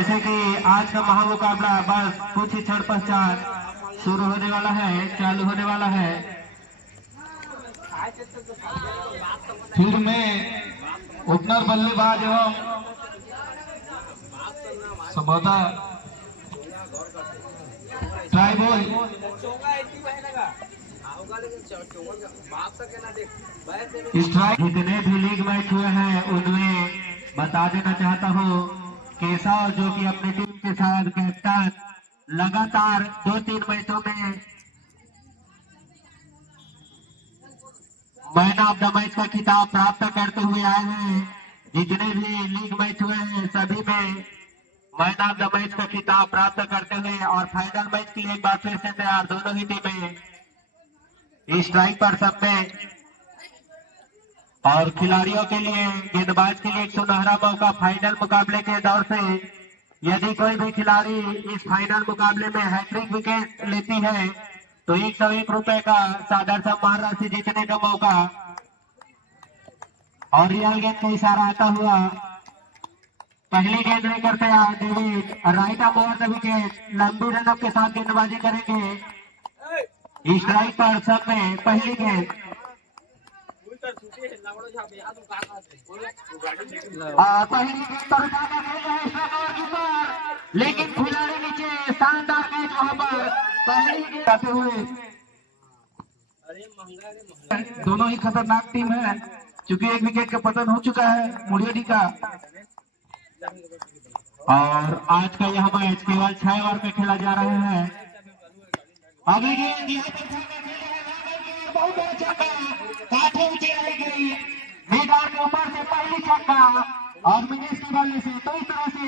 जैसे कि आज का महामुकाबला बस कुछ ही क्षण पश्चात शुरू होने वाला है, चालू होने वाला है। फिर में ओपनर बल्लेबाज एवं संभवतः ट्राइबल जितने भी लीग मैच हुए हैं उनमें बता देना चाहता हूँ केशव जो कि अपनी टीम के साथ कैप्टन लगातार 2-3 मैचों में मैन ऑफ द मैच का खिताब प्राप्त करते हुए आए हैं। जितने भी लीग मैच हुए हैं सभी में मैन ऑफ द मैच का खिताब प्राप्त करते हुए और फाइनल मैच के लिए एक बार फिर से तैयार दोनों ही टीमें स्ट्राइक पर सब में। और खिलाड़ियों के लिए गेंदबाज के लिए एक सुनहरा मौका फाइनल मुकाबले के दौर से, यदि कोई भी खिलाड़ी इस फाइनल मुकाबले में हैट्रिक विकेट लेती है तो 101 रुपए का सादर सम्मान राशि जीतने का मौका। और रियल गेंद का इशारा आता हुआ पहली गेंद लेकर तैयार David right of over the wicket, लंबी रनअप के साथ गेंदबाजी करेंगे। स्ट्राइक पर सब में पहली गेंद पहली गेंद पर लेकिन खिलाड़ी नीचे शानदार कैच वहां पर पहली गेंद आते हुए। दोनों ही खतरनाक टीम है क्योंकि एक विकेट का पतन हो चुका है मुड़ियाडी का। और आज का यह मैच केवल 6 ओवर में खेला जा रहा है। अभी गेंद यहाँ पर बहुत अच्छा काफी ऊंची रही गई मैदान के ऊपर से पहली छक्का और मिनेश की बल्ले से, तो इस तरह से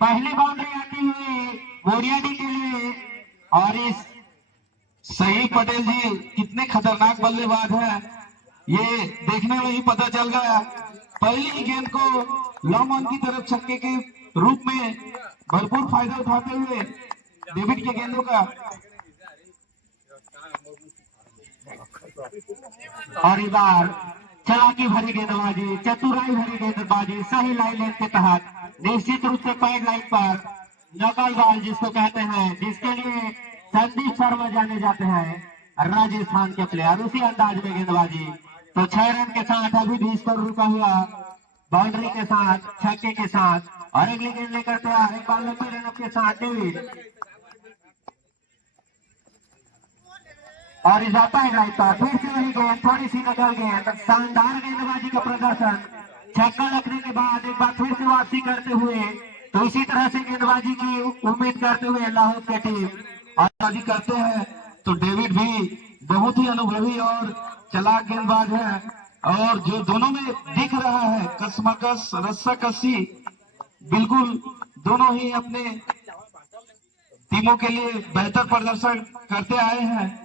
पहली बाउंड्री आती हुई मुड़ियाडी के लिए। और इस सही पटेल जी कितने खतरनाक बल्लेबाज हैं ये देखने में ही पता चल गया। पहली ही गेंद को लॉन्ग ऑन की तरफ छक्के के रूप में भरपूर फायदा उठाते हुए डेविड के गेंदों का। और इस बार चालाकी भरी गेंदबाजी, चतुराई भरी गेंदबाजी सही लाइन लेंथ के तहत निश्चित रूप से पैड लाइन पर नकल बॉल जिसको कहते हैं, जिसके लिए संदीप शर्मा जाने जाते हैं राजस्थान के प्लेयर, उसी अंदाज में गेंदबाजी। तो 6 रन के साथ अभी भी स्कोर रुका हुआ बाउंड्री के साथ, छक्के के साथ। और अगली गेंद लेकर तैयार एक बार लंबी रनअप के साथ डेविड और इस पैड पर फिर से वही गेंद, थोड़ी सी नकल गेंद, शानदार गेंदबाजी का प्रदर्शन। छक्का लगने के बाद एक बार फिर से वापसी करते हुए, तो इसी तरह से गेंदबाजी की उम्मीद करते हुए लाहौर की टीम गेंदबाजी करते हैं। तो डेविड भी बहुत ही अनुभवी और चालाक गेंदबाज है और जो दोनों में दिख रहा है कसमकस रस्साकसी, बिल्कुल दोनों ही अपने टीमों के लिए बेहतर प्रदर्शन करते आए हैं।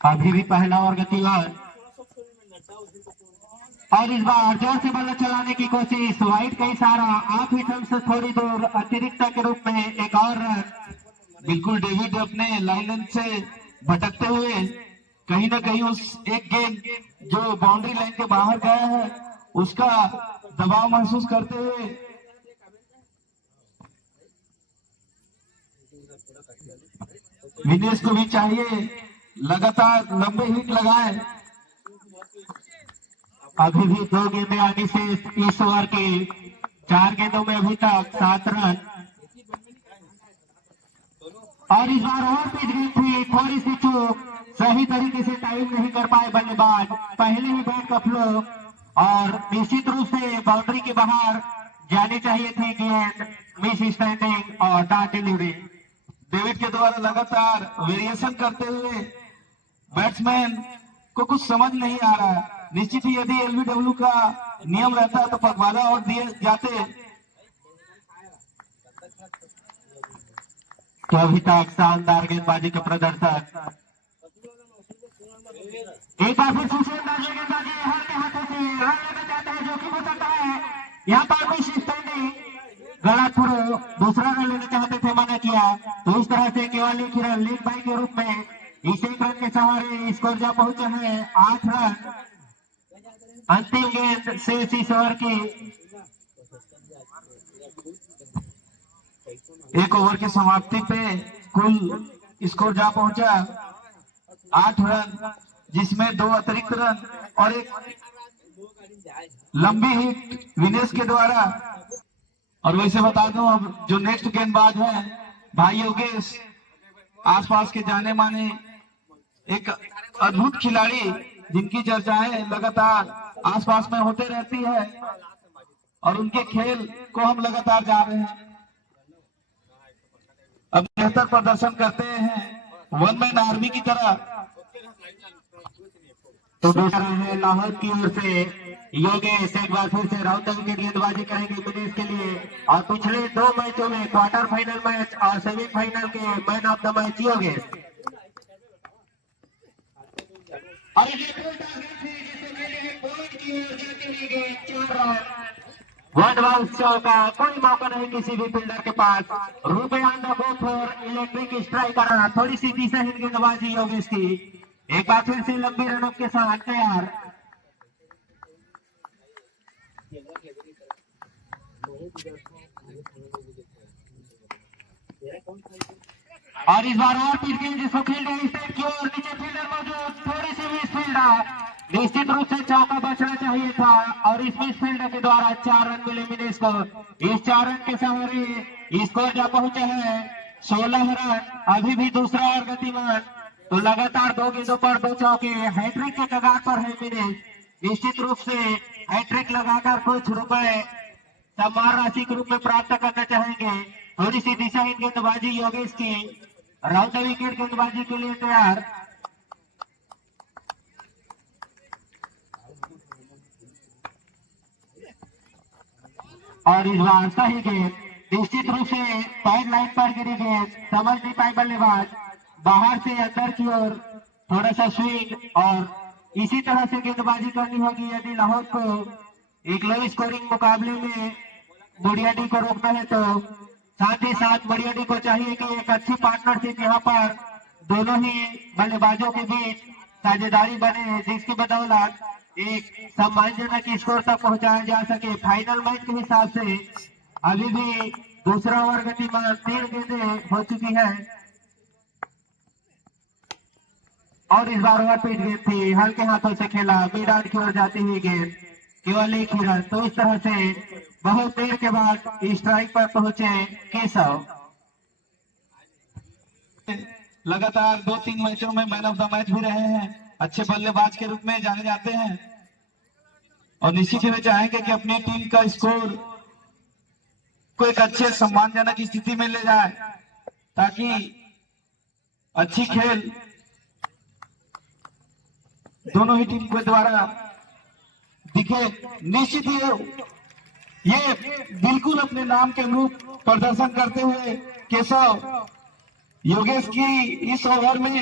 अभी भी पहला और गतिवान। और इस बार जोर से बल्ला चलाने की कोशिश, वाइड का इशारा, आप ही से थोड़ी दूर अतिरिक्त के रूप में एक और रन। बिल्कुल डेविड अपने लाइन से भटकते हुए कहीं ना कहीं उस एक गेंद जो बाउंड्री लाइन के बाहर गया है उसका दबाव महसूस करते हुए विनेश को भी चाहिए लगातार लंबे हिट लगाए। अभी भी 2 गेंदें आगे से इस ओवर के 4 गेंदों में अभी तक 7 रन। और इस बार और पिच गई थी, थोड़ी सी चूक, सही तरीके से टाइम नहीं कर पाए बल्लेबाज, पहले ही बैट का फ्लो और निश्चित रूप से बाउंड्री के बाहर जानी चाहिए थी गेंद, मिस स्टैंडिंग और डॉट डिलीवरी। डेविड के द्वारा लगातार वेरिएशन करते हुए बैट्समैन को कुछ समझ नहीं आ रहा है। निश्चित ही यदि एलबीडब्ल्यू का नियम रहता तो पखवाड़ा और दिए जाते। तो अभी तक शानदार गेंदबाजी का प्रदर्शन। एक बार फिर गेंदबाजी हल्के हाथों से रन लेना चाहते हैं जो कि हो सकता है। यहाँ पर मिस स्टैंडिंग गलत थ्रो, दूसरा रन लेना चाहते थे, मना किया। तो इस तरह से केवल एक रन लीड बाई के रूप में इस एक रन के सहारे स्कोर जा पहुंचे हैं 8 रन। अंतिम गेंद शेष इस ओवर की एक ओवर की समाप्ति पे कुल स्कोर जा पहुंचा 8 रन, जिसमें 2 अतिरिक्त रन और एक लंबी हिट विनेश के द्वारा। और वैसे बता दूं, अब जो नेक्स्ट गेंदबाज है भाई योगेश, आसपास के जाने माने एक अद्भुत खिलाड़ी जिनकी चर्चाएं लगातार आसपास में होते रहती है और उनके खेल को हम लगातार जा रहे हैं। अब बेहतर प्रदर्शन करते हैं वन मैन आर्मी की तरह। तो दूसरा है लाहौर की ओर से योगेश, एक बार फिर से राउत की गेंदबाजी करेंगे विनेश के लिए। और पिछले 2 मैचों में क्वार्टर फाइनल मैच और सेमीफाइनल के man of the match Yogesh. और ये वन बाउंस चौका, कोई मौका नहीं किसी भी फील्डर के पास। रुपया गो फॉर इलेक्ट्रिक स्ट्राइकर। थोड़ी सी दिशाहीन गेंदबाजी योगेश की। एक बार फिर से लंबी रनों के साथ तैयार। और इस बार और पिच गेंद जिसको फील्डर स्टेट की ओर, नीचे फील्डर मौजूद, थोड़ी सी मिस फील्डर, निश्चित रूप से चौका बचना चाहिए था। और इस मिस फील्डर के द्वारा 4 रन मिले विनेश को। इस 4 रन के सहारे स्कोर जा पहुंचे हैं 16 रन। अभी भी दूसरा और गतिमान। तो लगातार 2 गेंदों पर 2 चौके, हैट्रिक के कगार पर है विनेश। निश्चित रूप से हैट्रिक लगाकर कुछ रुपए सम्मान राशि के रूप में प्राप्त करना चाहेंगे। थोड़ी सी दिशाहीन गेंदबाजी योगेश की। राउत विकेट गेंदबाजी के लिए तैयार। और इस बार सही गेंद, निश्चित रूप से पैड लाइन पर गिरी गेंद, समझ नहीं पाए बल्लेबाज। बाहर से अंदर की ओर थोड़ा सा स्विंग, और इसी तरह से गेंदबाजी करनी होगी यदि लाहौर को एक लो स्कोरिंग मुकाबले में मुड़ियाडी को रोकना है। तो साथ ही साथ मुड़ियाडी को चाहिए कि एक अच्छी पार्टनरशिप यहाँ पर दोनों ही बल्लेबाजों के बीच साझेदारी बने, जिसकी बदौलत एक सम्मानजनक स्कोर तक पहुंचाया जा सके। फाइनल मैच के हिसाब से अभी भी दूसरा ओवर गतिमान, 3 गेंदें हो चुकी है। और इस बार ओवर पिच गेंद थी, हल्के हाथों से खेला, मैदान की ओर जाती हुई गेंद, केवल 1 ही रन। तो इस तरह से बहुत देर के बाद स्ट्राइक पर पहुंचे केशव। लगातार 2-3 मैचों में मैन ऑफ द मैच भी रहे हैं, अच्छे बल्लेबाज के रूप में जाने जाते हैं और निश्चित ही चाहेंगे कि अपनी टीम का स्कोर को एक अच्छे सम्मानजनक स्थिति में ले जाए, ताकि अच्छी खेल दोनों ही टीम के द्वारा दिखे। निश्चित ही ये बिल्कुल अपने नाम के अनुरूप प्रदर्शन करते हुए केशव, योगेश की इस ओवर में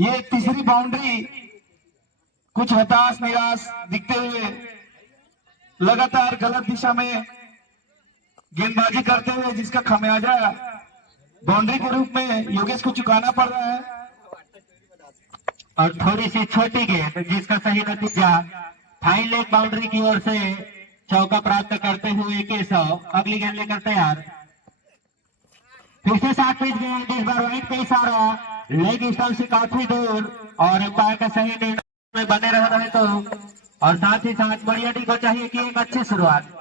ये तीसरी बाउंड्री कुछ हताश निराश दिखते हुए लगातार गलत दिशा में गेंदबाजी करते हुए, जिसका खमियाजा बाउंड्री के रूप में योगेश को चुकाना पड़ रहा है। और थोड़ी सी छोटी गेंद, जिसका सही नतीजा फाइन लेग बाउंड्री की ओर से चौका प्राप्त करते हुए केशव अगली गेंद लेकर तैयार। फिर से 7 पिच गेंद, इस बार वाइड पे इशारा, लेग स्टंप से काफी दूर और अंपायर का सही निर्णय में बने रह रहे तो। और साथ ही साथ मुड़ियाडी को चाहिए कि एक अच्छी शुरुआत।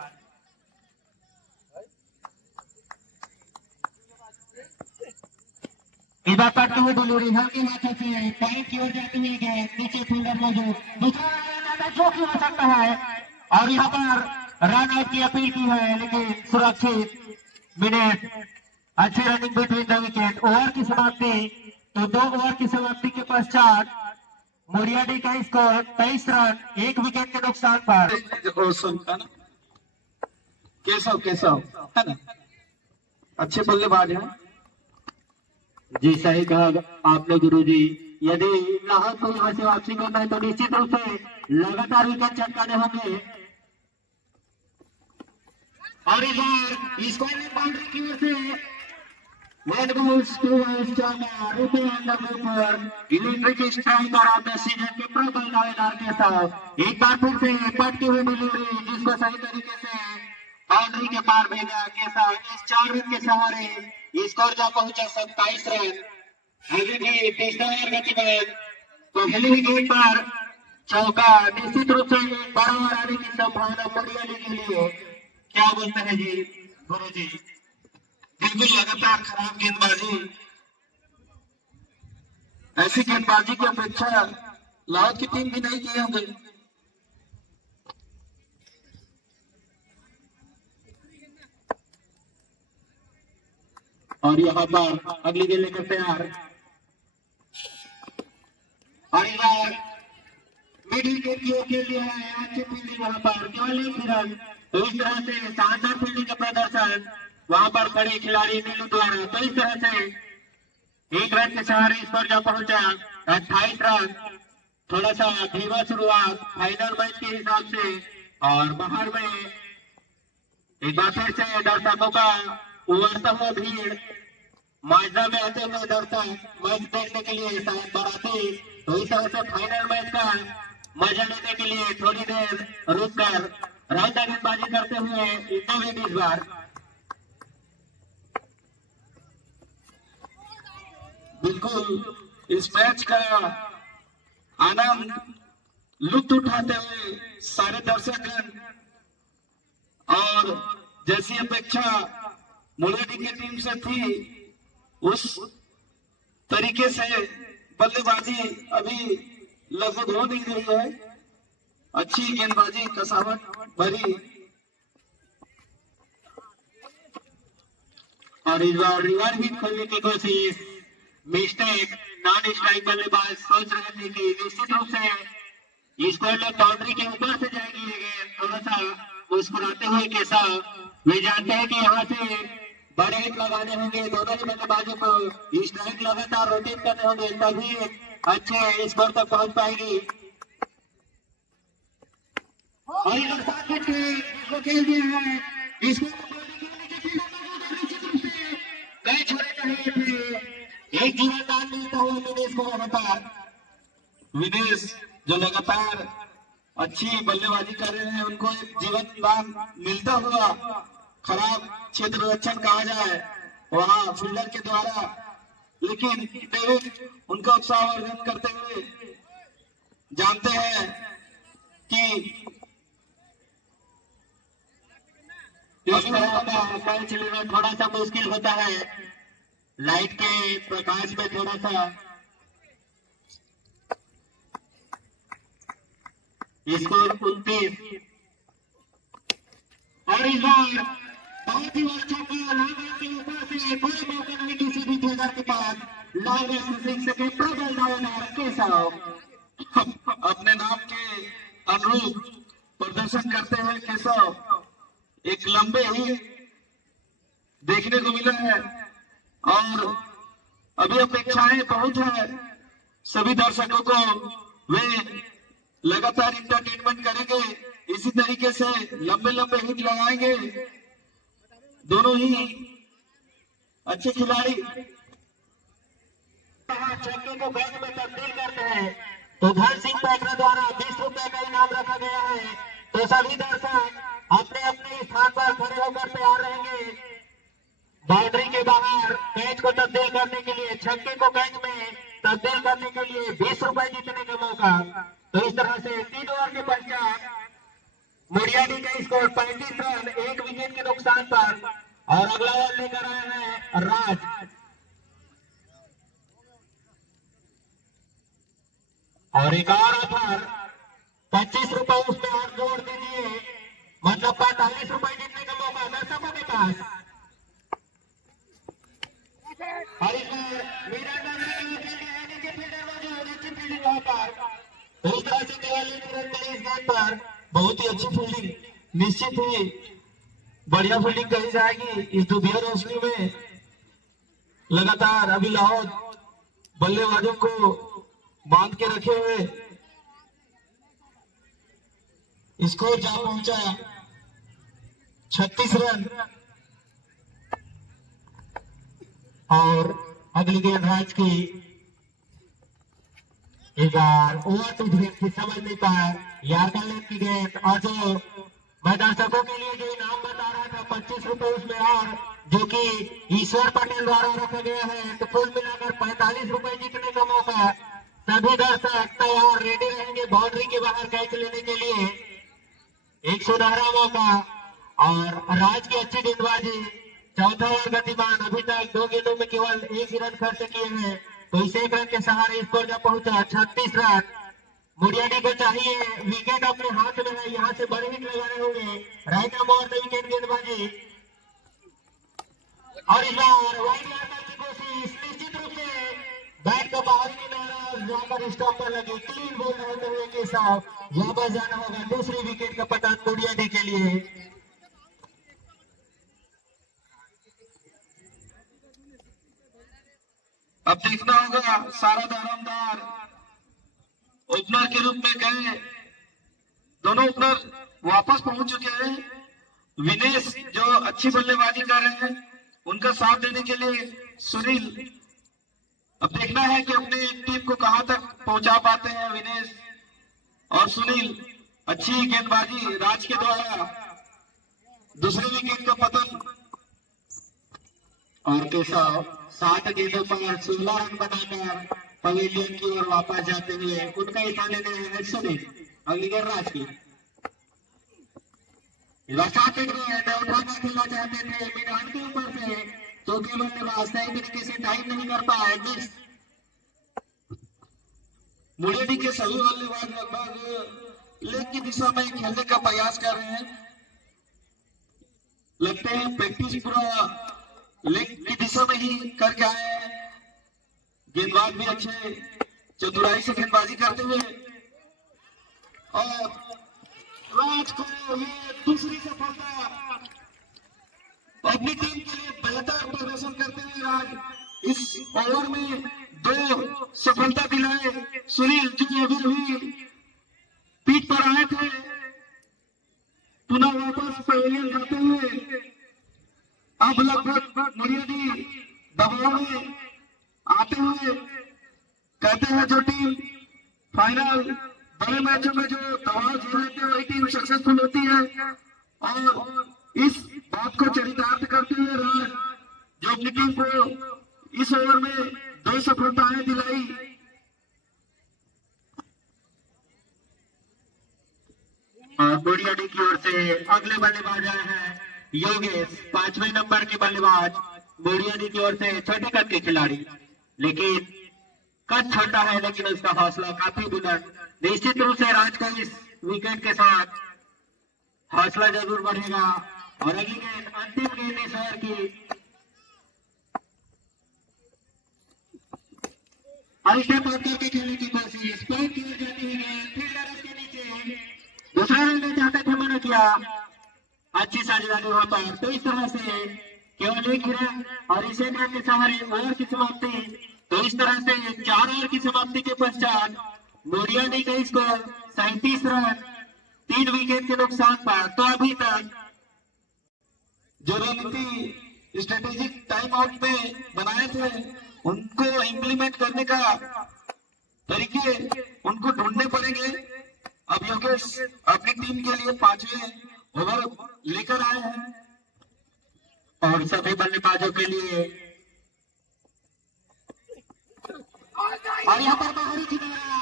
इस बार करते हुए डिलीवरी हल्की हाथों से पॉइंट की ओर जाती हुई गेंद, नीचे फील्डर मौजूद, जो की हो सकता है। और यहाँ पर रन आउट की अपील की है, लेकिन सुरक्षित विनेश, अच्छी running between the wicket. Over की समाप्ति, तो 2 ओवर की समाप्ति के पश्चात मुड़ियाडी का स्कोर 23 रन, 1 विकेट के नुकसान पर। केशव है ना, अच्छे बल्लेबाज हैं। जी सही कहा आपने गुरुजी। यदि लाहौर को यहाँ से वापसी करना है तो निश्चित रूप से लगातार विकेट चटकाने होंगे। और इस बार स्कोरिंग बाउंड्री की वजह से One goes to Chama, Rupe and the Gopher, electric striker of the season के प्रबल दावेदार के साथ एक बार फिर से पटती हुई डिलीवरी, जिसको सही तरीके से बाउंड्री के पार भेजा कैसा इस 4 रन के सहारे स्कोर जा पहुंचा 27 रन। अभी भी तीसरा ओवर गतिमान, पहले ही गेंद पर चौका, निश्चित रूप से एक बड़ा ओवर आने की संभावना मुरली के लिए। क्या बोलते हैं जी गुरु जी? बिल्कुल लगातार खराब गेंदबाजी, ऐसी गेंदबाजी की अपेक्षा लाहौर की टीम भी नहीं की होंगी। और यहाँ पर अगली गेंद लेकर तैयार, और यार मिडिल गेंद की ओर खेल लिया है। अच्छी फील्डिंग वहां पर, केवल एक रन। तो इस तरह से शानदार फील्डिंग का प्रदर्शन वहां पर खड़े खिलाड़ी नीलू द्वारा। तो इस तरह से 1 रन के सहारे इस पर जा पहुंचा 28 रन। थोड़ा सा धीमा शुरुआत फाइनल मैच के हिसाब से, और बाहर में एक बार फिर से दर्शकों का उमड़ता हुआ भीड़, माजदा में आते हुए दर्शक मैच देखने के लिए शायद बाराती। तो इस तरह से फाइनल मैच का मजा लेने के लिए थोड़ी देर रुक कर राउंड गेंदबाजी करते हुए इंटरव्यू इस बार बिल्कुल इस मैच का आनंद लुत्फ उठाते हुए सारे दर्शक, और जैसी अपेक्षा मुरली की टीम से थी उस तरीके से बल्लेबाजी अभी लगभग हो नहीं रही है। अच्छी गेंदबाजी कसावट भरी, और इस बार रिवर हिट खोलने की कोशिश, मिस्टेक। नॉन स्ट्राइक बल्लेबाज सोच रहे थे कि निश्चित रूप से इस बाउंड्री के ऊपर से जाएगी ये गेंद। थोड़ा सा मुस्कुराते हुए कैसा, वे जानते हैं कि यहाँ से बड़े हिट लगाने होंगे, दोनों ही बल्लेबाजों को स्ट्राइक लगातार रोटेट करने होंगे, तभी अच्छे स्कोर तक पहुंच पाएगी। और इधर 7 विकेट इसको खेल दिया है, इसको कई छोड़े चाहिए थे। एक जीवन दान मिलता हुआ विनेश को लगातार, विनेश जो लगातार अच्छी बल्लेबाजी कर रहे हैं, उनको एक जीवन दान मिलता हुआ, खराब क्षेत्र रक्षण कहा जाए वहां फील्डर के द्वारा, लेकिन डेविड उनका उत्साहवर्धन करते हुए जानते हैं कि इस तरह का मैच लेना थोड़ा सा मुश्किल होता है, लाइट के प्रकाश में थोड़ा सा स्कोर 29। और इस बार बहुत ही अच्छा के ऊपर से कोई मौका नहीं किसी भी फील्डर के पास, अपने नाम के अनुरूप प्रदर्शन करते हुए केशव एक लंबे ही देखने को मिला है, और अभी अपेक्षाएं बहुत है सभी दर्शकों को, वे लगातार इंटरटेनमेंट करेंगे, इसी तरीके से लंबे लंबे हिट लगाएंगे दोनों ही अच्छे खिलाड़ी। छक्के को गेंद में तब्दील करते हैं तो धन सिंह पैकरा द्वारा 20 रुपए का इनाम रखा गया है। तो सभी दर्शक अपने अपने स्थान पर खड़े होकर तैयार रहेंगे बाउंड्री के बाहर कैच को तब्दील करने के लिए, छक्के को कैच में तब्दील करने के लिए 20 रुपए जीतने का मौका। तो इस तरह से 3 ओवर के पश्चात मुरियाडी का स्कोर 35 रन 1 विकेट के नुकसान पर, और अगला ओवर लेकर आए हैं राज, और एक और ऑफर 25 रुपए उस पर और जोड़ दीजिए, मतलब 45 रुपए जीतने का मौका दर्शकों के पास। और इसमें इस तरह से दिवाली इस गेंद पर बहुत ही अच्छी फील्डिंग, निश्चित ही बढ़िया फील्डिंग कही जाएगी इस दुधिया रोशनी में। लगातार अभी लाहौर बल्लेबाजों को बांध के रखे हुए, स्कोर जा पहुंचा 36 रन। और अगली गेंद राज की, एक बार ओवर टू की समझ नहीं पाए यार की गेंद, और जो मैं दर्शकों के लिए जो इनाम बता रहा था 25 रुपए उसमें और जो कि ईश्वर पटेल द्वारा रखा गया है, तो कुल मिलाकर 45 रुपए जीतने का मौका। सभी दर्शक तैयार रेडी रहेंगे बाउंड्री के बाहर कैच लेने के लिए। एक सुनहरा मौका और राज की अच्छी गेंदबाजी। चौथा ओवर गतिमान, अभी तक 2 गेंदों में केवल 1 ही रन खर्च किए हैं, तो इस 1 रन के सहारे स्कोर जब पहुंचा 36 रन। मुड़ियाडी को चाहिए, विकेट अपने हाथ में है, यहाँ से बड़े हिट लगाने होंगे। Right arm over the wicket गेंदबाजी और इस बार वाइड यार्कर की कोशिश, निश्चित रूप से बैट का बाहरी किनारा जाकर स्टंप पर लगी। क्लीन बॉल रहते हुए के साथ वापस जाना होगा दूसरी विकेट का पतन मुड़ियाडी के लिए। अब देखना होगा सारा दारोमदार ओपनर के रूप में गए, दोनों ओपनर वापस पहुंच चुके हैं। विनेश जो अच्छी बल्लेबाजी कर रहे हैं उनका साथ देने के लिए सुनील। अब देखना है कि अपनी टीम को कहां तक पहुंचा पाते हैं विनेश और सुनील। अच्छी गेंदबाजी राज के द्वारा, दूसरे विकेट का पतन। और केशव 7 गेंदों पर 16 रन बनाकर पवेलियन की ओर वापस जाते हुए उनका स्थान लेने हैं सुनील। अगली गेंद राज की उठाना खेलना चाहते थे मैदान के ऊपर से, तो केवल बल्लेबाज सही तरीके से टाइम नहीं कर पाए। मुड़ियाडी के सभी बल्लेबाज लगभग लेग की दिशा में खेलने का प्रयास कर रहे हैं। लगते हैं प्रैक्टिस पूरा लेग की दिशा में ही करके आए हैं। गेंदबाज भी अच्छे चतुराई से गेंदबाजी करते हुए और राज को ये दूसरी सफलता, अपनी टीम के लिए बेहतर प्रदर्शन करते हुए राज इस ओवर में 2 सफलता दिलाए। सुनील जो अभी पीठ पर आए थे पुनः वापस पवेलियन जाते हुए अब लगभग मुड़ियाडी दबाव में आते हुए कहते हैं जो टीम फाइनल बड़े मैचों में जो दबाव झेल लेते हैं वही टीम सक्सेसफुल होती है। और इस बात को चरितार्थ करते हुए राज जो अपनी टीम को इस ओवर में 2 सफलताएं दिलाई। और मुड़ियाडी की ओर से अगले बल्लेबाज आए हैं योगेश, 5वें नंबर के बल्लेबाज मुड़ियाडी की ओर से, छोटे कद के खिलाड़ी। लेकिन कद छोटा है लेकिन उसका हौसला काफी बुलंद। निश्चित रूप से राज को इस विकेट के साथ हौसला जरूर बढ़ेगा। और अगली गेंद, अंतिम गेंद इस ओवर की, स्टेप आउट करके खेलने की कोशिश, पॉइंट की ओर जाती है गेंद, फील्डर उसके नीचे, दूसरा रन ले जाते थे, मना किया। अच्छी साझेदारी वहां पर, तो इस तरह से केवल 1 रन और इस 1 रन के सहारे ओवर की समाप्ति। तो इस तरह से 4 ओवर की समाप्ति के पश्चात मुड़ियाडी का स्कोर 37 रन 3 विकेट के नुकसान पर। तो अभी तक जो रणनीति स्ट्रेटेजिक टाइम आउट में बनाए थे उनको इम्प्लीमेंट करने का तरीके उनको ढूंढने पड़ेंगे। अब योगेश अपनी टीम के लिए 5वें ओवर लेकर आए हैं और सभी बल्लेबाजों के लिए, और यहाँ पर बाहरी किनारा,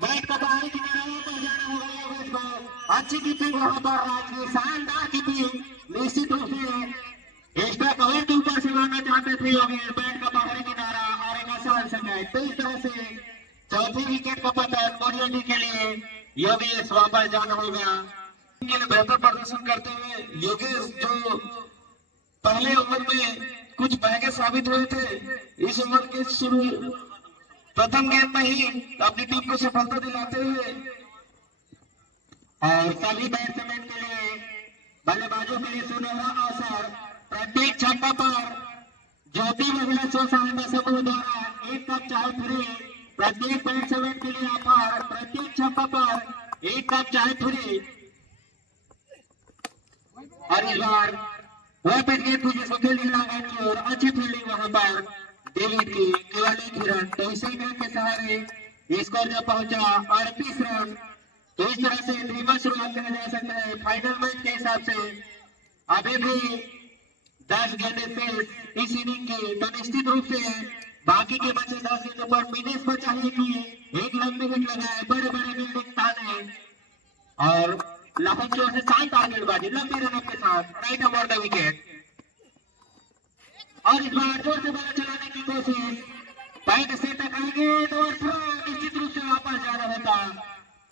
बैट का बाहरी किनारा पर जाना होगा योगेश को। अच्छी कीपिंग वहां पर राज की, शानदार कीपिंग। निश्चित रूप से एक्स्ट्रा कवर के ऊपर से लाना चाहते थे योगेश, बैट का बाहरी किनारा और एक आसान समय। तो इस तरह से चौथी विकेट का पतन मुड़ियाडी के लिए, योगेश वापस जाना होगा। के लिए बेहतर प्रदर्शन करते हुए योगेश जो पहले ओवर में कुछ महंगे साबित हुए थे, इस ओवर के शुरू प्रथम गेंद में ही अपनी टीम को सफलता दिलाते हुए। और सभी बैट्समैन के लिए, बल्लेबाजों के लिए सुनहरा अवसर। प्रत्येक छक्का पर ज्योति महिला स्वसहायता समूह द्वारा 1 कप चाय फ्री। प्रत्येक बैट्समैन के लिए ऑफर, प्रत्येक छक्का पर 1 कप चाय फ्री। और इस बार वापस गेंद की जिसको खेली लागत की और अच्छी फील्डिंग वहां पर डेविड की, केवल 1 ही रन। तो इसी गेंद के सहारे स्कोर जब पहुंचा 38 रन तो इस तरह से धीमा शुरुआत करा जा सकता है। फाइनल मैच के हिसाब से अभी भी 10 गेंदें शेष इस इनिंग की, तो निश्चित रूप से बाकी के बचे 10 गेंदों पर मिनेस को चाहिए कि एक लंबी हिट लगाए, बड़े बड़े बिल्डिंग ताने और लाहौर की ओर से शानदार गेंदबाजी लंबी रनों के साथ राइट अबाउट द विकेट। और इस बार जोर से बॉल चलाने की कोशिश, पैंट से टकराएंगे और थ्रो निश्चित रूप से वापस जाना होता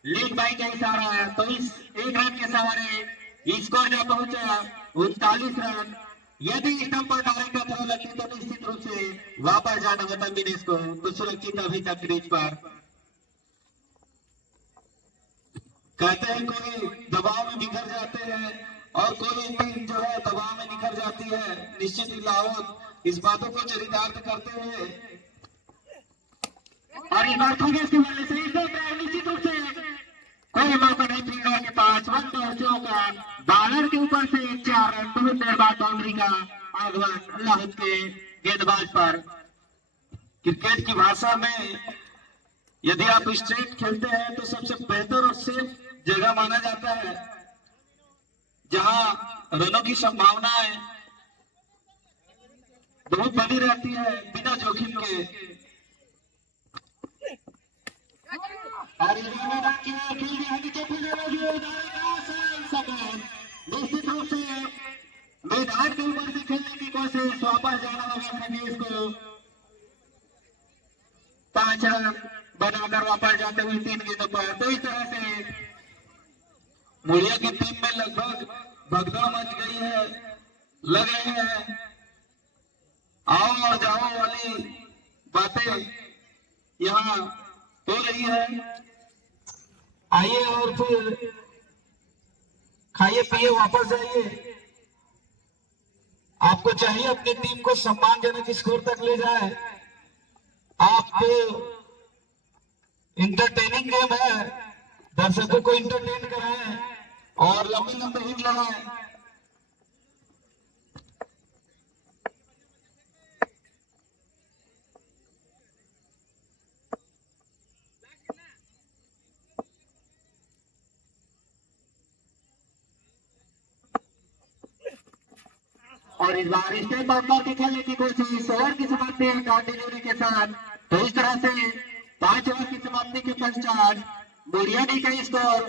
लीग बाई का इशारा। तो इस एक रन के सहारे स्कोर जो पहुंचा 39 रन। यदि स्टंप पर डायरेक्ट थ्रो लगती तो निश्चित रूप से वापस जाना होता दिनेश को, तो सुरक्षित अभी तक क्रीज पर। कहते हैं कोई दबाव में निखर जाते हैं और कोई टीम जो है दबाव में निखर जाती है। निश्चित ही लाहौर इस बातों को चरितार्थ करते हुए और इस बार खगेश के बल्ले से निश्चित रूप से कोई मौका नहीं फील्डर के पास। वन पहुंचो का बॉलर के ऊपर से 4 रन, बहुत देर बाद बाउंड्री का आगमन लाहौर के गेंदबाज पर। क्रिकेट की भाषा में यदि आप स्ट्रेट खेलते हैं तो सबसे बेहतर और सेफ जगह माना जाता है, जहां रनों की संभावनाएं बहुत बनी रहती है बिना जोखिम के। और निश्चित रूप से मैदान के ऊपर से खेलने की कोशिश, वापस जाना होगा खगेश को। 5 रन बनाकर वापस जाते हुए 3 गेंदों पर। तो इस तरह से मुड़िया की टीम में लगभग भगदड़ मच गई है, लग रही है आओ और जाओ वाली बातें यहाँ हो रही है। आइए और फिर खाइए पिए वापस जाइए। आपको चाहिए अपनी टीम को सम्मानजनक स्कोर तक ले जाए। आप इंटरटेनिंग गेम है, दर्शकों को इंटरटेन कराएं और लंबी लंबी हिट लगाएं। और इस बार स्टेप बाउंडर के खेलने की कोशिश ओवर की समाप्ति डिलीवरी के साथ। तो इस तरह से 5 ओवर की समाप्ति के पश्चात बुढ़ियाडी का स्कोर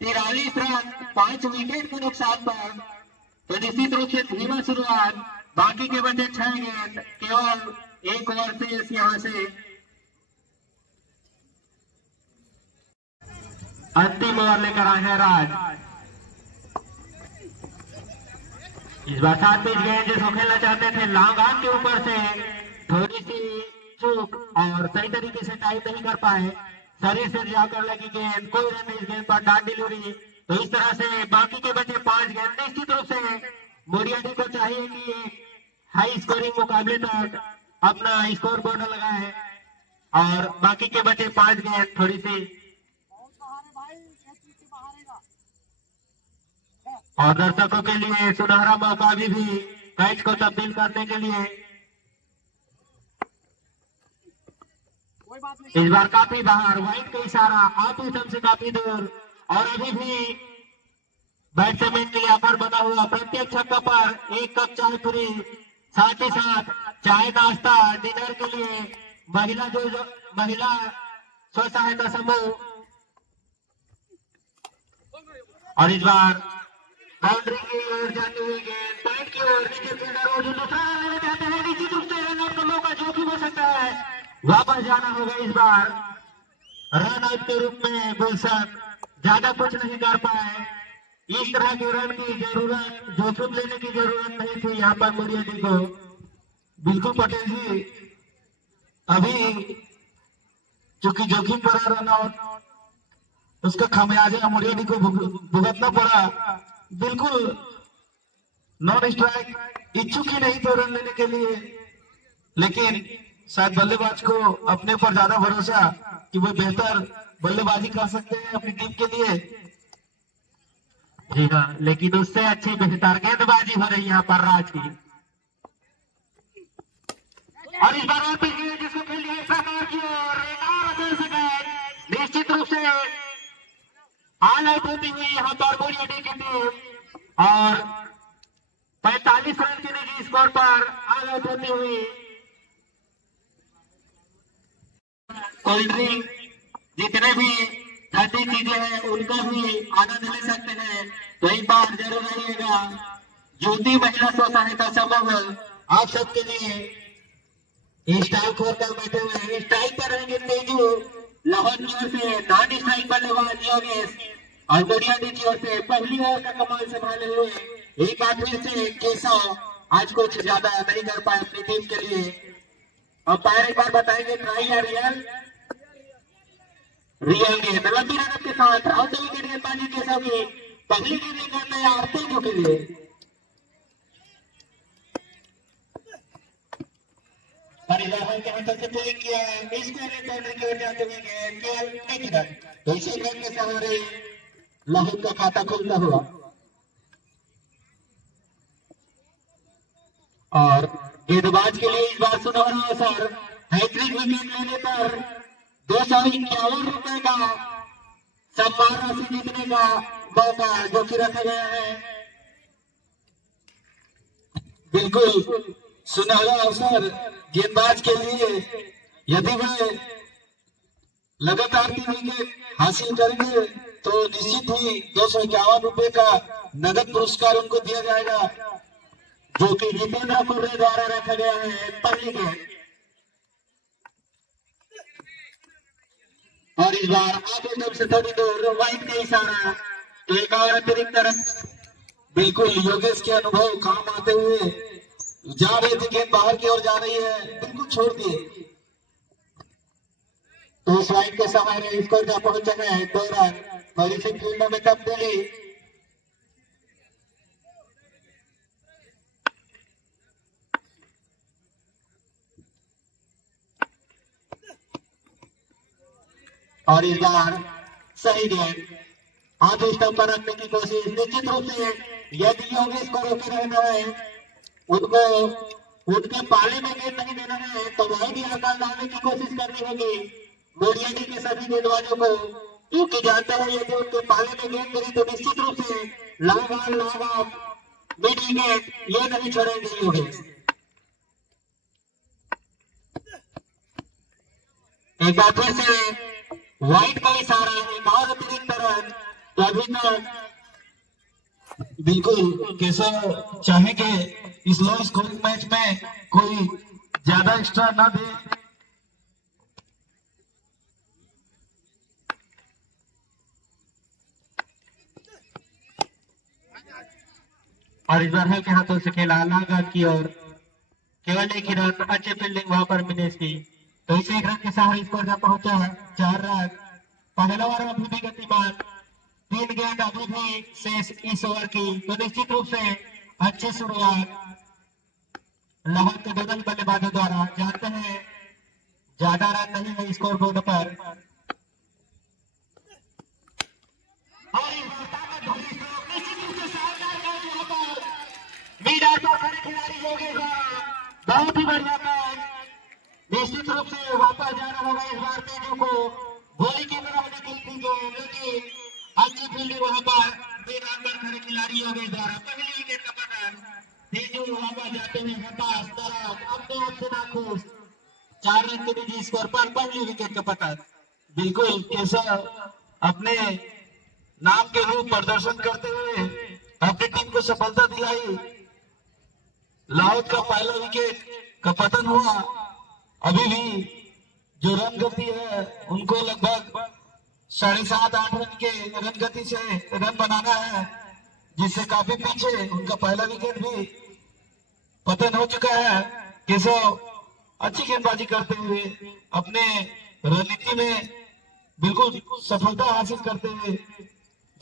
43 रन 5 विकेट के नुकसान पर। तो निश्चित रूप से धीमा शुरुआत, बाकी के बचे 6 गेंद, केवल 1 ओवर से यहाँ से अंतिम ओवर लेकर आए हैं राज। इस बार 7 पिच गेंद जिसको खेलना चाहते थे लॉन्ग ऑन के ऊपर से थोड़ी सी चूक और सही तरीके से टाइप नहीं कर पाए, शरीर से जाकर लगी गेंद, कोई रन इस गेंद पर डॉट डिलीवरी। तो इस तरह से बाकी के बचे 5 गेंद। निश्चित रूप से मुड़ियाडी को चाहिए कि हाई स्कोरिंग मुकाबले तक अपना स्कोर बोर्ड लगाए और बाकी के बचे 5 गेंद थोड़ी सी और दर्शकों के लिए सुनहरा मौका अभी भी मैच को तब्दील करने के लिए। इस बार काफी बाहर, वाइड का इशारा, आप स्टंप से काफी दूर और अभी भी बैट्समैन के लिए ऑफर बना हुआ प्रत्येक छक्का पर 1 कप चाय फ्री, साथ ही साथ चाय नाश्ता डिनर के लिए महिला महिला स्व सहायता समूह। और इस बार बाउंड्री की ओर जाते हुए गेंद पॉइंट की ओर, नीचे फील्डर और जो दूसरा रन लेना चाहते हैं निश्चित रूप से रन आउट का मौका जोखिम हो सकता है, वापस जाना होगा। इस बार रन आउट के रूप में गुलशन ज्यादा कुछ नहीं कर पाए। इस तरह के रन की जरूरत, जोखिम लेने की जरूरत नहीं थी यहाँ पर मुड़ियाडी को। बिल्कुल पटेल जी, अभी चूंकि जोखिम पड़ा रन आउट, उसका खामियाजा मुड़ियाडी को भुगतना पड़ा। बिल्कुल नॉन स्ट्राइक, इच्छुक ही नहीं थे रन लेने के लिए, लेकिन शायद बल्लेबाज को अपने पर ज्यादा भरोसा कि वो बेहतर बल्लेबाजी कर सकते हैं अपनी टीम के लिए। जी हाँ, लेकिन उससे अच्छी बेहतर गेंदबाजी हो रही है यहाँ पर राज की। और इस बार जिसको खेल लिया की ओर निश्चित रूप से ऑल आउट होती हुई यहाँ पर बोरियाडी की टीम और 45 रन के निजी स्कोर पर ऑल आउट होती हुई कोल्ड ड्रिंक जितने भी ठंडी चीजें हैं उनका भी आनंद ले सकते हैं। तो एक बार जरूर आइएगा। ज्योति महिला स्व सहायता समूह आप सबके लिए स्टाइल खोल कर बैठे हुए हैं। स्ट्राइक पर रहेंगे तेजू, लाहौर की ओर से नॉन स्ट्राइक बल्लेबाज योगेश और बुनियादी की ओर से पहली ओवर का कमाल संभाले हुए एक बार फिर से केशव आज कुछ ज्यादा नहीं कर पाए अपनी टीम के लिए। अब पैर एक बार बताएंगे ट्राई या रियल गेंद लंबी रनअप के साथ आउट विकेट गेंदबाजी केशव की पहली गेंद लेकर तैयार तेजू के लिए। परिवार के हाथों से प्ले किया इसको बाउंड्री की ओर जाते हुए केवल एक रन। तो इसी रन के सहारे लाहौर का खाता खुलता हुआ और गेंदबाज के लिए इस बार सुनहरा अवसर हैट्रिक विकेट लेने पर 251 रुपए का सम्मान राशि जीतने का मौका जो कि रखा गया है। बिल्कुल सुनहरा अवसर गेंदबाज के लिए। यदि वे लगातार 3 विकेट हासिल करेंगे तो निश्चित ही 251 रुपए का नगद पुरस्कार उनको दिया जाएगा जो कि जितेंद्र कुर्रे द्वारा रखा गया है पहली गेंद। और इस बार आगे तरफ से थोड़ी दूर वाइट का इशारा तो एक और अतिरिक्त तरफ बिल्कुल योगेश के अनुभव काम आते हुए जा रहे थे। गेंद बाहर की ओर जा रही है, बिल्कुल छोड़ दिए। तो उस वाइट के सहारे स्कोर जा पहुंचा है 2 रन और इसी फील्ड में तब्दीली। और इस बार सही गेंद आधे स्टंप पर रखने की कोशिश। निश्चित रूप से यदि योगेश को रोके रहना है, उनको उनके पाले में गेंद नहीं देना है तो वही भी आकार डालने की कोशिश करनी होगी बोरियाडी के सभी गेंदबाजों को, क्योंकि जानते हैं यदि उनके पाले में गेंद गिरी तो निश्चित रूप से लॉग ऑफ मिड विकेट ये नहीं छोड़ेंगे योगेश। एक बार फिर से व्हाइट का इशारा एक और अतिरिक्त रन। तो अभी तक बिल्कुल केशव चाहेंगे इस लो स्कोरिंग मैच में कोई ज्यादा एक्स्ट्रा ना दे। और इस बार हल्के हाथों से खेला लागत की ओर केवल एक ही रन। अच्छी फील्डिंग वहां पर मिनेश की। तो इस एक रन के सहारे स्कोर का पहुंचा है 4 रन। पहला ओवर अभी भी गतिमान, 3 गेंद अभी भी शेष इस ओवर की। तो निश्चित रूप से अच्छी शुरुआत लाहौर के दोनों बल्लेबाजों द्वारा। जानते हैं ज्यादा रन नहीं है स्कोर बोर्ड पर। और इस बार ताकत भरी स्ट्रोक निश्चित रूप से शानदार कैच यहाँ पर मिड ऑर्डर पर खड़े खिलाड़ी योगेश बहुत ही बढ़िया कैच। निश्चित रूप से वापस जाना होगा इस बार तेजू को गोली की तरफ निकली थी जो, लेकिन अच्छी फील्डिंग वहां पर मिड ऑर्डर पर खड़े खिलाड़ी योगेश द्वारा। पहली विकेट का पकड़ तेजू वापस जाते हुए हताश तरफ अपने आप से नाखुश। 4 रन के निजी स्कोर पर पहली विकेट का पकड़। बिल्कुल केशव अपने नाम के रूप प्रदर्शन करते हुए अपनी टीम को सफलता दिलाई। लाहौर का पहला विकेट का पतन हुआ। अभी भी जो रन गति है उनको लगभग 7.5-8 रन के रन गति से रन बनाना है, जिससे काफी पीछे उनका पहला विकेट भी पतन हो चुका है। केशव अच्छी गेंदबाजी करते हुए अपने रणनीति में बिल्कुल सफलता हासिल करते हुए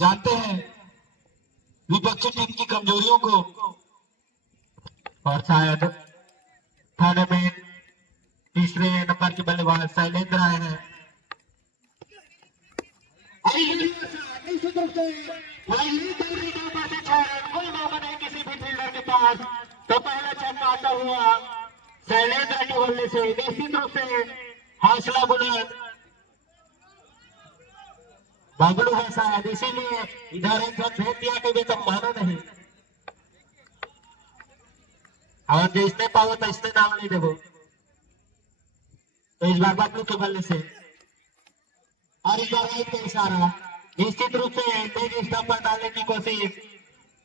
जानते हैं विपक्षी टीम की कमजोरियों को। और शायद थाने में तीसरे नंबर के बल्लेबाज शैलेंद्र आए हैं। कोई मौका नहीं किसी भी फील्डर के पास। तो पहला छक्का आता हुआ शैलेंद्र के बल्ले से निश्चित रूप से हौसला बुलंद। बबलू है शायद, इसीलिए इधर एक रन भेज दिया कि वे तो माना नहीं। और जो इसने पाओ तो इसने नाम नहीं देवो, तो इस बार बबलू के बल्ले से। और इस बार राइट का इशारा, निश्चित रूप से तेज स्टंप पर डालने की कोशिश,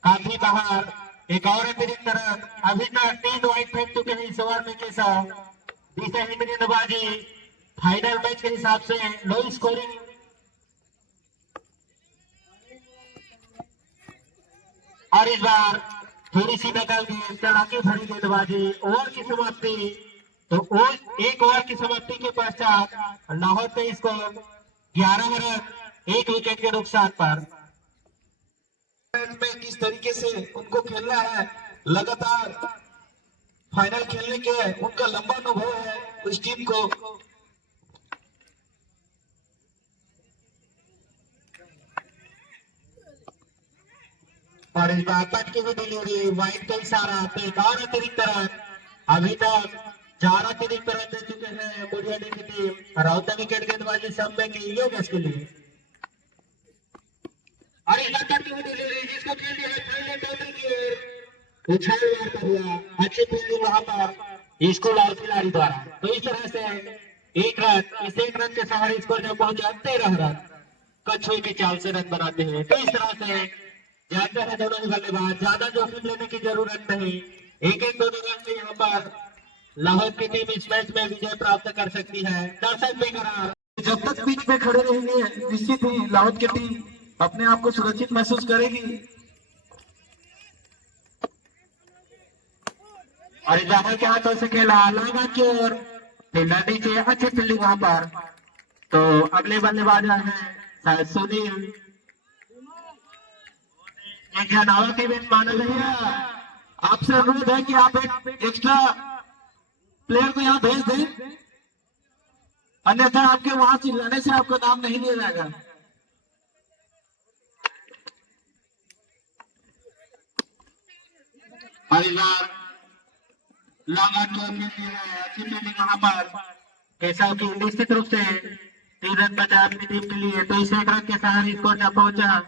काफी बाहर। एक और अतिरिक्त रन, अभी तक 3 वाइड फेंक चुके हैं इस ओवर में केशव। 20 गेंदबाजी, फाइनल मैच के हिसाब से लो स्कोरिंग। और इस बार थोड़ी सी नकल गेंद, चढ़ाके भरी गेंदबाजी, ओवर की समाप्ति। तो एक ओवर की समाप्ति के पश्चात लाहौर का स्कोर 11 रन 1 विकेट के नुकसान पर। में किस तरीके से उनको खेलना है, लगातार फाइनल खेलने के उनका लंबा अनुभव है उस टीम को। और इस बार कट की हुई डिलीवरी, वाइड का इशारा, तो एक और अतिरिक्त रन। अभी तक 4 अतिरिक्त रन दे चुके हैं मुड़ियाडी की टीम। राउत विकेट गेंदबाजी सब में की योगेश के लिए। और इस बार कट की हुई डिलीवरी, जिसको खेल दिया है फील्डिंग बाउंड्री की ओर, उछाल मार कर हुआ, अच्छी फील्डिंग वहां पर स्कूल और खिलाड़ी द्वारा। तो इस तरह से एक रन, इस एक रन के सहारे स्कोर जब पहुंचा 13 रन, कछुए की चाल से रन बनाते हैं। तो इस तरह से जानते हैं दोनों ही बल्लेबाज, ज्यादा जोखिम लेने की जरूरत नहीं। एक एक दोनों रन से यहाँ पर लाहौर की टीम इस मैच में विजय प्राप्त कर सकती है। दर्शक बेकरार, जब तक पिच पे खड़े रहेंगे निश्चित ही लाहौर की टीम अपने आप को सुरक्षित महसूस करेगी। और जहां के हाथों से खेला लागा की ओर, फील्डर नीचे, अच्छी फील्डिंग वहां पर। तो अगले बल्लेबाज हैं शायद सुनील। एक जनावर के बीच माना भैया आपसे अनुरोध है कि आप एक एक्स्ट्रा प्लेयर को यहाँ भेज दें, अन्यथा आपके वहां चिल्लाने से आपका नाम नहीं लिया जाएगा। परिवार लागा की ओर मिलती है, अच्छी फील्डिंग वहां पर। केशव की निश्चित रूप से 3 रन बचा अपनी टीम के लिए। तो इस एक रन के सहारे स्कोर जब पहुंचा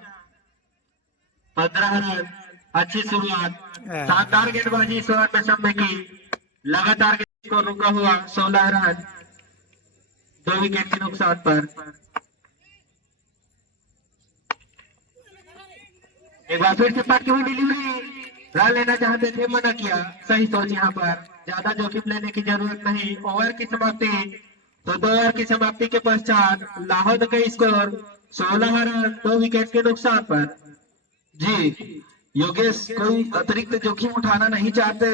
15 रन, अच्छी शुरुआत, शानदार गेंदबाजी इस ओवर में सब में की। लगातार स्कोर रुका हुआ 16 रन 2 विकेट के नुकसान पर। एक बार फिर से पटकी हुई डिलीवरी, रन लेना चाहते थे, मना किया। सही सोच यहाँ पर, ज्यादा जोखिम लेने की जरूरत नहीं। ओवर की समाप्ति, तो 2 ओवर की समाप्ति के पश्चात लाहौर का स्कोर 16 रन 2 विकेट के नुकसान पर। जी योगेश कोई अतिरिक्त जोखिम उठाना नहीं चाहते।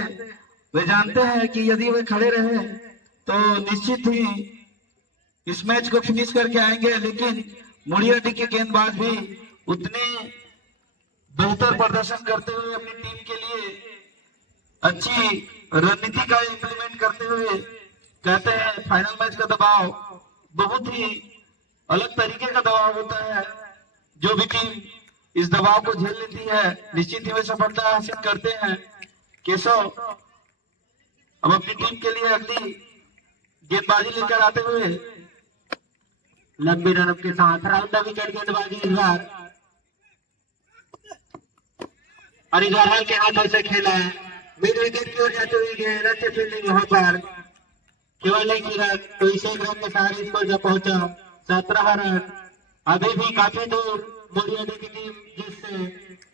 वे जानते हैं कि यदि वे खड़े रहे तो निश्चित ही इस मैच को फिनिश करके आएंगे, लेकिन मुड़ियाडी के गेंदबाज भी उतने बेहतर प्रदर्शन करते हुए अपनी टीम के लिए अच्छी रणनीति का इम्प्लीमेंट करते हुए कहते हैं फाइनल मैच का दबाव बहुत ही अलग तरीके का दबाव होता है। जो भी टीम इस दबाव को झेल लेती है निश्चित ही वे सफलता हासिल करते हैं। केशव अब अपनी टीम के लिए अगली गेंदबाजी लेकर आते हुए लंबी रन के साथ राउंड विकेट गेंदबाजी इस बार। और इस बार के हाथों से खेला, मिड विकेट की ओर जाते हुए गेंद, अच्छी फील्डिंग वहां पर, केवल एक ही रन। तो इस एक रन के सहारे स्कोर जब पहुंचा 17 रन। अभी भी काफी दूर मुड़ियाडी की टीम जिससे।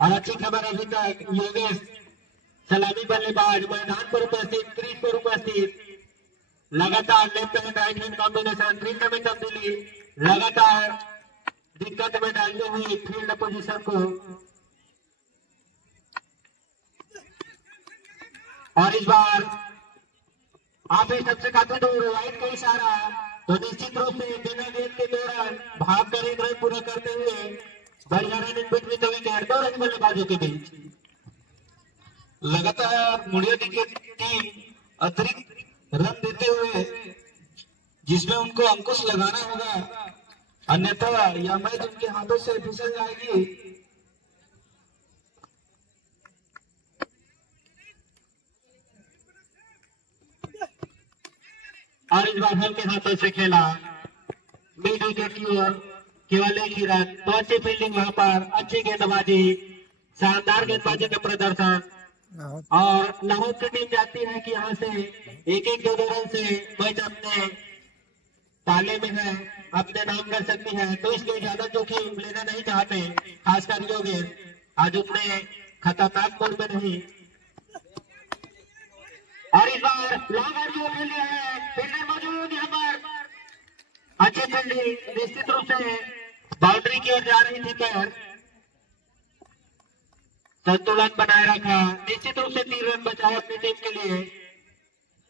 और अच्छी खबर अभी तक योगेश सलामी बल्लेबाज मैदान पर उपस्थित, क्रीज पर उपस्थित, लगातार left hand right hand combination, field में तब्दीली, लगातार दिक्कत में डालते हुए फील्ड पोजीशन को। और इस बार आप इस सबसे काफी दूर, वाइड का इशारा। तो निश्चित रूप से बिना गेंद के दौरान भाग कर एक रन पूरा करते हुए बढ़िया run in between the wicket, 2 run बल्लेबाजों के बीच। लगातार मुड़ियाडी की टीम अतिरिक्त रन देते हुए जिसमें उनको अंकुश लगाना होगा, अन्यथा यह मैच उनके हाथों से फिसल जाएगी। और इस बार के हाथों से खेला, मिड विकेट की ओर, केवल एक ही रन। तो अच्छी फील्डिंग वहां पर, अच्छी गेंदबाजी, शानदार गेंदबाजी का प्रदर्शन। और लाहौर की टीम चाहती है कि यहाँ से एक एक दो रन से मैच अपने ताले में है, अपने नाम कर सकती है। तो इसलिए ज्यादा जोखिम लेना नहीं चाहते, खासकर योगेश आज उतने खतरनाक मोड में नहीं। और इस बार लॉन्ग आर्मी खेल लिया है, फील्डर मौजूद यहाँ पर। अच्छी फील्डिंग, निश्चित रूप से बाउंड्री की ओर जा रही थी पैर, संतुलन बनाए रखा, निश्चित रूप से 3 रन बचाए अपनी टीम के लिए।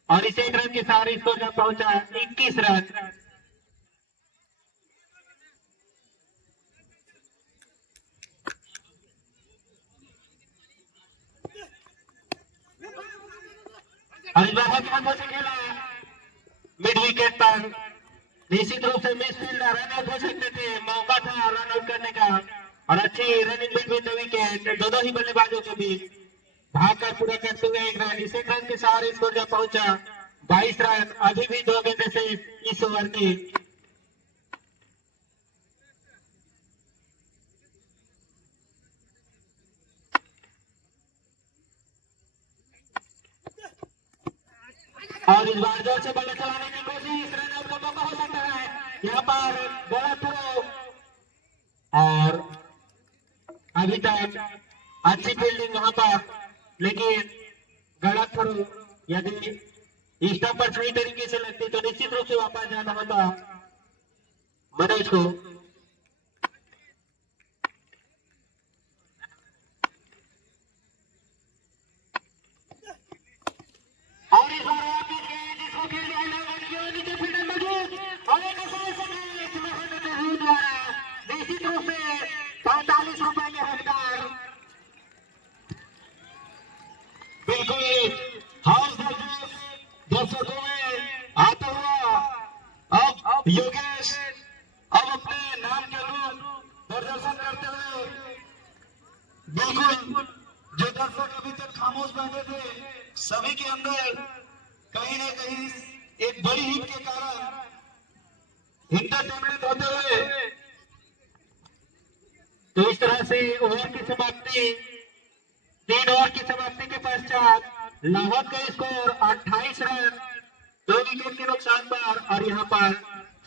और इस 1 रन के सहारे स्कोर जब पहुंचा 21 रन। और इस बार हाथों से खेला मिड विकेट पर, निश्चित रूप से मिस फील्डर रन आउट हो सकते थे, मौका था रन आउट करने का। और अच्छी रनिंग बिटवीन द विकेट, दोनों ही बल्लेबाजों के बीच भागकर पूरा करते हुए 1 रन। इस 1 रन के सहारे स्कोर जब पहुंचा 22 रन। अभी भी 2 गेंदें से इस ओवर की। और इस बार जोर से बल्ले चलाने की कोशिश, रन आउट का मौका हो सकता है यहाँ पर, बड़ा थ्रो। और अभी तक अच्छी फील्डिंग वहां पर, लेकिन गलत थ्रो। यदि स्टंप पर सही तरीके से लगती तो निश्चित रूप से वापस जाना होता मनोज को। और इस बार वापस गए, जिसको खेल लिया नीचे फील्डर मौजूद, और एक द्वारा निश्चित रूप से 45 रुपए के हकदार। बिल्कुल हाउस दर्शकों में आता हुआ अब योगेश अब अपने नाम के अनुरूप प्रदर्शन करते हुए, बिल्कुल जो दर्शक अभी तक खामोश बैठे थे, सभी के अंदर कहीं ना कहीं एक बड़ी हिट के कारण इंटरटेनमेंट होते हुए। तो इस तरह से ओवर की समाप्ति, 3 ओवर की समाप्ति के पश्चात लाहौर का स्कोर 28 रन, 2 विकेट के नुकसान पर। और यहाँ पर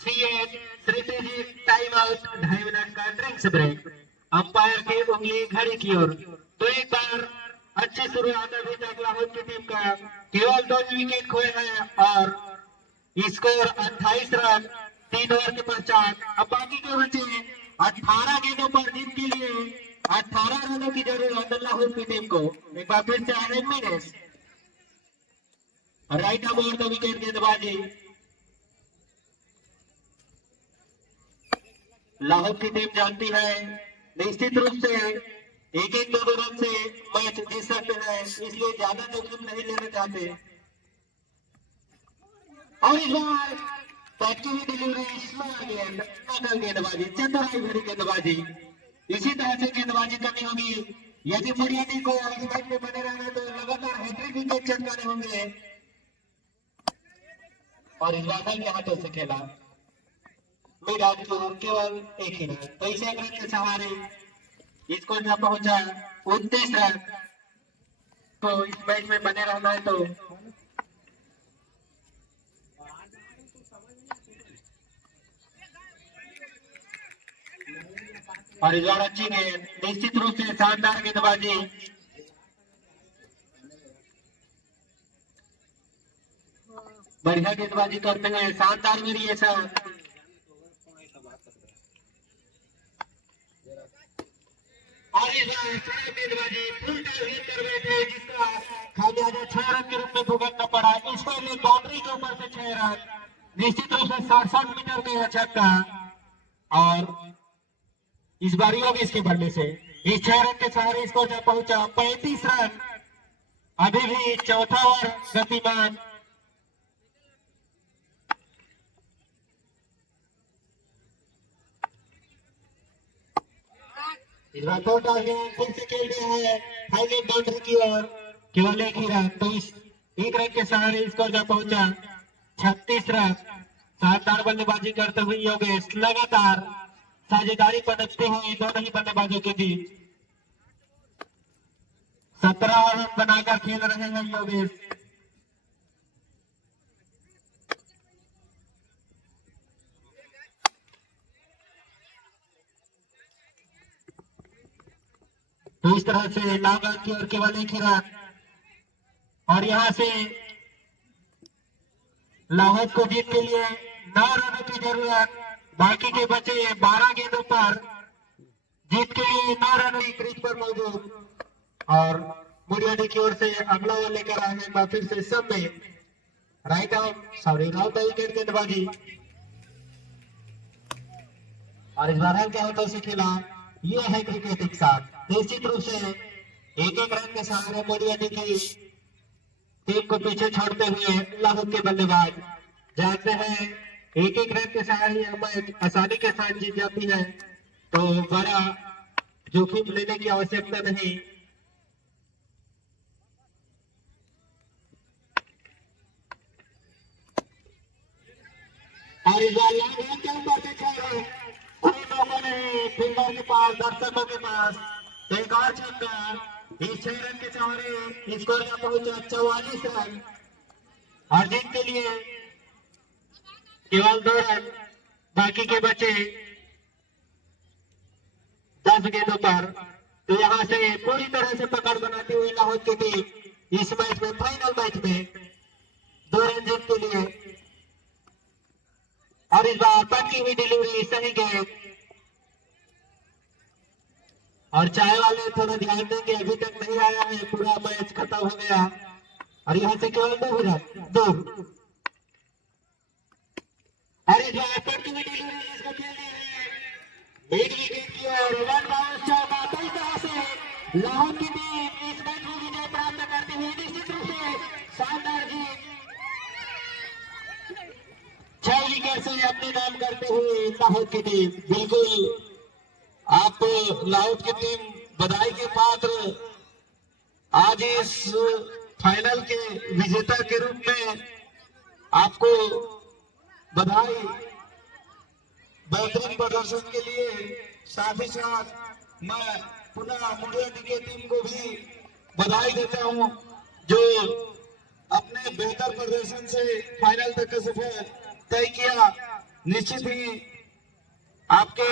CH strategic time out, 2.5 minute का ड्रिंक्स ब्रेक, अंपायर की उंगली घड़ी की ओर। तो एक बार अच्छी शुरुआत अभी तक लाहौर की टीम का, केवल 2 विकेट खोए हैं और स्कोर 28 रन 3 ओवर के पश्चात। अब बाकी के बचे 18 गेंदों पर जीत के लिए 18 रनों की जरूरत है लाहौर की टीम को। एक बार फिर से आनंद मिनेस राइट अबाउट द विकेट गेंदबाजी, लाहौर की टीम जानती है निश्चित रूप से एक एक 2 रन से मैच जीत सकते हैं, इसलिए ज्यादा जोखिम नहीं लेना चाहते। और इस बार पैकिंग डिलीवरी स्लो गेंद, नकल गेंदबाजी, चतुराई भरी गेंदबाजी, इसी तरह से गेंदबाजी करनी होगी यदि मुरियानी को इस मैच में बने रहना तो लगातार हैट्रिक विकेट चटकाने होंगे। और इस बादल के हाथों से खेला मिराज को केवल 1 ही रन, तो इसे 1 रन के सहारे स्कोर जहां पहुंचा 29 रन। तो इस मैच में बने रहना है तो और इस बार अच्छी गेंद, निश्चित रूप से शानदार गेंदबाजी, बढ़िया गेंदबाजी करते हैं, शानदार वेरिएशन। और इस बार गेंदबाजी फुल टारगेट कर रहे थे, जिसका खामियाजा 6 रन के रूप में भुगतना पड़ा। इसके लिए बाउंड्री के ऊपर से 6 रन, निश्चित रूप से 67 मीटर का यह छक्का। और इस बार योगेश के बल्ले से इस 6 रन के सहारे स्कोर जब पहुंचा 35 रन। अभी भी चौथा ओवर गतिमान। इस बार 2 टारगेट फिर से खेल रहे हैं हाईलाइट बाउंड्री की ओर, केवल 1 ही रन। तो इस 1 रन के सहारे स्कोर जब पहुंचा 36 रन। शानदार बल्लेबाजी करते हुए योगेश लगातार साझेदारी पनपती हुई दोनों ही बल्लेबाजों के बीच। 17 रन बनाकर खेल रहे हैं योगेश। तो इस तरह से लाहौर की ओर केवल एक ही रन और यहां से लाहौर को जीत के लिए 9 रनों की जरूरत। बाकी के बचे 12 गेंदों पर जीत के लिए 9 रन क्रीज पर मौजूद। और मुड़ियाडी की ओर से अगला ओवर लेकर आए हैं मैं फिर से सब में राइट आउट राउट विकेट गेंदबाजी। और इस बार क्या होता है खेला ये है क्रिकेट एक साथ निश्चित रूप से एक एक रन के सहारे मुड़ियाडी की टीम को पीछे छोड़ते हुए लाहौर के बल्लेबाज जानते हैं एक एक रन के सहारे यह मैच आसानी के साथ जीत जाती है, तो बड़ा जोखिम लेने की आवश्यकता नहीं। और इस बार लाभ क्या बातें कर रहे हैं कोई लोगों ने फील्डर के पास दर्शकों के पास एक और छक्का। इस 6 रन के सहारे स्कोर का पहुंचा 44 रन और जीत के लिए केवल 2 रन। बाकी के बचे 10 गेंदों पर। तो यहां से पूरी तरह से पकड़ बनाती हुई लाहौर की टीम इस मैच में फाइनल मैच में 2 रन जीत के लिए। और इस बार पक्की हुई डिलीवरी सही गेंद। और चाय वाले थोड़ा ध्यान देंगे अभी तक नहीं आया है पूरा मैच खत्म हो गया और यहां से केवल 2 रन 2। और इस बार पक्की हुई डिलीवरी जिसको खेलनी है मिड विकेट की ओर 1 बाउंस चौका। तो इस तरह से लाहौर की टीम इस मैच में विजय प्राप्त करती हुई निश्चित रूप से शानदार जीत 6 विकेट से अपने नाम करते हुए लाहौर की टीम। बिल्कुल आप लाहौर की टीम बधाई के पात्र। आज इस फाइनल के विजेता के रूप में आपको बधाई बेहतरीन प्रदर्शन के लिए। साथ ही साथ मैं पुनः मुड़ियाडी की टीम को भी बधाई देता हूं जो अपने बेहतर प्रदर्शन से फाइनल तक का सफर तय किया। निश्चित ही आपके